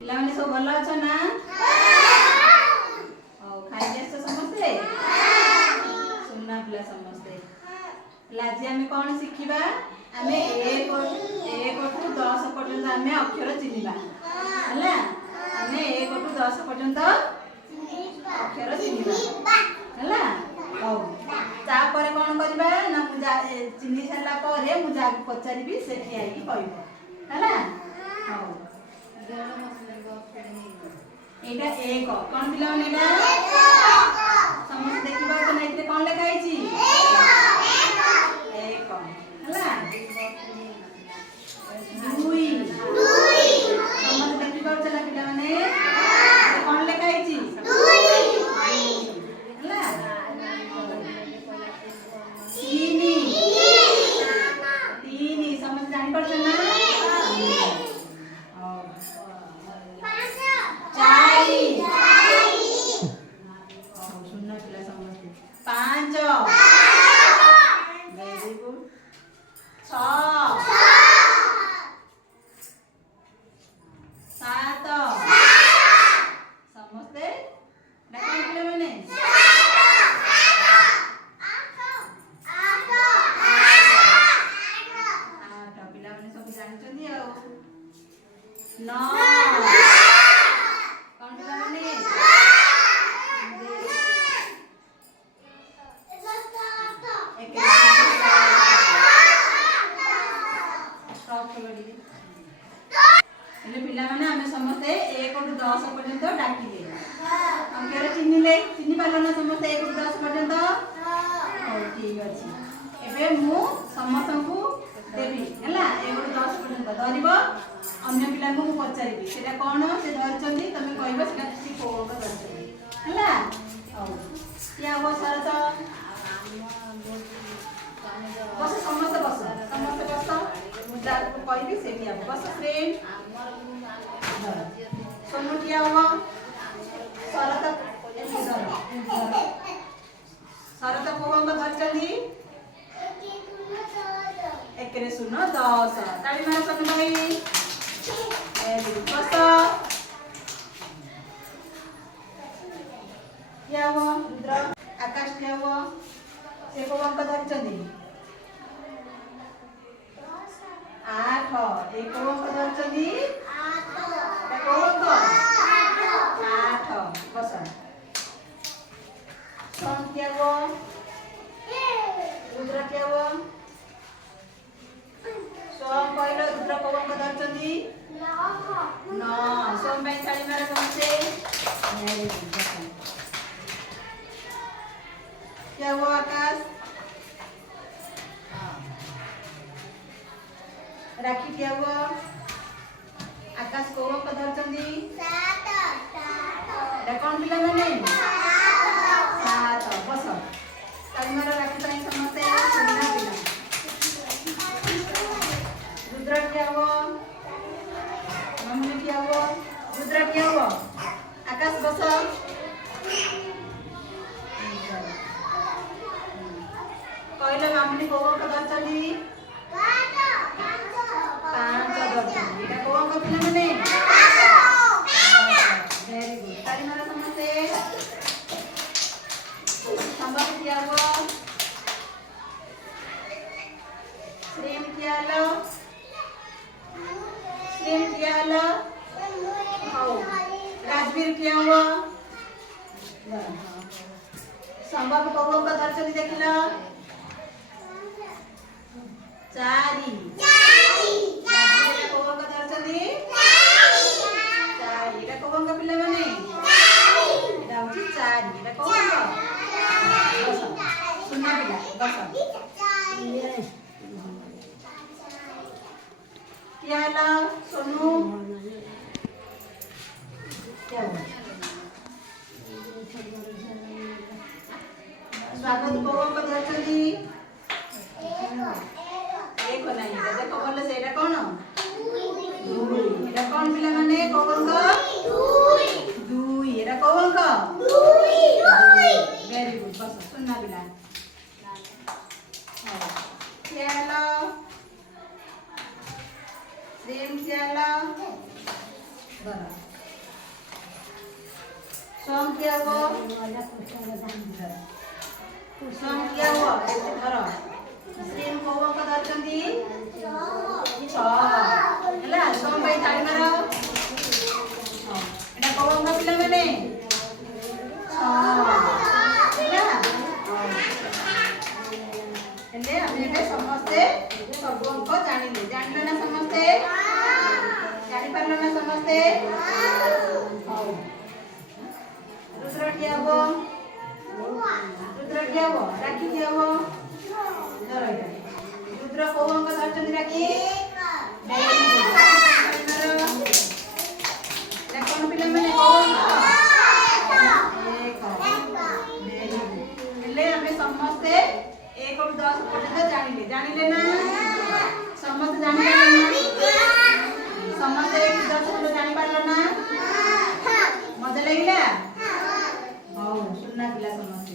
ପିଲାମାନେ ସବୁ ଭଲ ଅଛ ନା? ହଉ ଖାଇକି ଆସିଛ ସମସ୍ତେ? ସୁନା ପିଲା ସମସ୍ତେ। ଆଜି ଆମେ କଣ ଶିଖିବା? ଆମେ 1 ଠୁ 10 ପର୍ଯ୍ୟନ୍ତ ଆମେ ଅକ୍ଷର ଚିହ୍ନିବା। ହେଲା? ଆମେ 1 ଠୁ 10 ପର୍ଯ୍ୟନ୍ତ ଅକ୍ଷର ଚିହ୍ନିବା। ହେଲା? ହଉ। ତାପରେ କଣ କରିବା ନା ମୁଁ ଚିହ୍ନି ସାରିଲା ପରେ ମୁଁ ଯାହାକୁ ପଚାରିବି ସେ ଠିଆ ହେଇକି କହିବ। ହେଲା? ହଉ। ଏଇଟା 1 କଣ ପିଲାମାନେ ଏଇଟା ସମସ୍ତେ ଦେଖିପାରୁଛ ନା ଏଥିରେ କଣ ଲେଖା ହେଇଛି? 1 ହେଲା। 2 ସମସ୍ତେ ଦେଖିପାରୁଛ ନା ପିଲାମାନେ ଏଥିରେ କଣ ଲେଖା ହେଇଛି? 2 ହେଲା। 3 ସମସ୍ତେ ଜାଣିପାରୁଛ ନା? 5 very good 6 7 ସମସ୍ତେ ଡାକନ୍ତୁ ପିଲାମାନେ 8 ପିଲାମାନେ ସବୁ ଜାଣିଛନ୍ତି ଆଉ 9 କଣ ପିଲାମାନେ ପିଲାମାନେ ଆମେ ସମସ୍ତେ 1 ଠୁ 10 ପର୍ଯ୍ୟନ୍ତ ଡାକିଲେ ଅକ୍ଷର ଚିହ୍ନି ପାରିଲ ନା ସମସ୍ତେ 1 ଠୁ 10 ପର୍ଯ୍ୟନ୍ତ? ହଉ ଠିକ ଅଛି। ଏବେ ମୁଁ ସମସ୍ତଙ୍କୁ ଦେବି ହେଲା 1 ଠୁ 10 ପର୍ଯ୍ୟନ୍ତ ଧରିବ। ଅନ୍ୟ ପିଲାଙ୍କୁ ମୁଁ ପଚାରିବି ସେଟା କଣ ସେ ଧରିଛନ୍ତି ତମେ କହିବ ସେଟା କିଛି କୋଉ ଧରିଛନ୍ତି। ହେଲା? ହଉ କିଏ ହବ ଶରତ? ବସ ସମସ୍ତେ ବସ ମୁଁ ଯାହାକୁ କହିବି ସେ ଠିଆ ହବ। ବସ ଫ୍ରେଣ୍ଡ सोनू क्या हुआ? शरत को हम धरचंदी 1 रे 0 10 ताली मार सोनू भाई बस क्या हुआ? रुद्र आकाश क्या हुआ? से को हम धरचंदी 8 एक को हम धरचंदी 8 बस सोम क्या हुआ? रुद्र क्या हुआ? सोम कहलो रुद्र को हम धरचंदी 9 सोम भाई ताली मार समझे क्या हुआ? आकाश राखी क्या हुआ? आकाश को धरचंदी 7 कौन पिला मैंने 7 बस तालीमार राखी पाई समस्ते सुना पिला रुद्र क्या हुआ? मम्मी क्या हुआ? रुद्र क्या हुआ? आकाश बस कहले मम्मी को धरचंदी 5 धरचंदी एटा को पिला मैंने वेरी गुड ताली मारा समस्ते संभव किया हुआ श्रेम किया लो हाउ राजवीर किया हुआ संभव को धरचंदी देखिला 4 पिला मैंने सुना पिला बस क्या है सोनू क्या हुआ? स्वागत को धरचंदी 1 नहीं देखो बोले सेटा कौन 2 एटा कौन पिला माने कौन 2 एटा कौन 2 वेरी गुड बस सुनना पिला क्या लो प्रेम क्या लो बराबर सम किया हुआ सम किया हुआ एते धर श्रीम को अंक धरचंदी 6 ହେଲା सम भाई ताली मारो एटा को अंक पिला माने 6 ହେଲା हेले हम एबे समस्ते सब अंक जानिले ना समस्ते जानि पारलो ना समस्ते रुद्र किया हो राखी किया हो रुद्र को अंक धरचंदी राखी कौन पिला मैंने समस्ते 1 ରୁ 10 पर्यंत जानिले ना समस्त जानिले समस्त 1 ରୁ 10 पर्यंत जानि पारलो ना मजा लागिला हां सुनना पिला समस्ते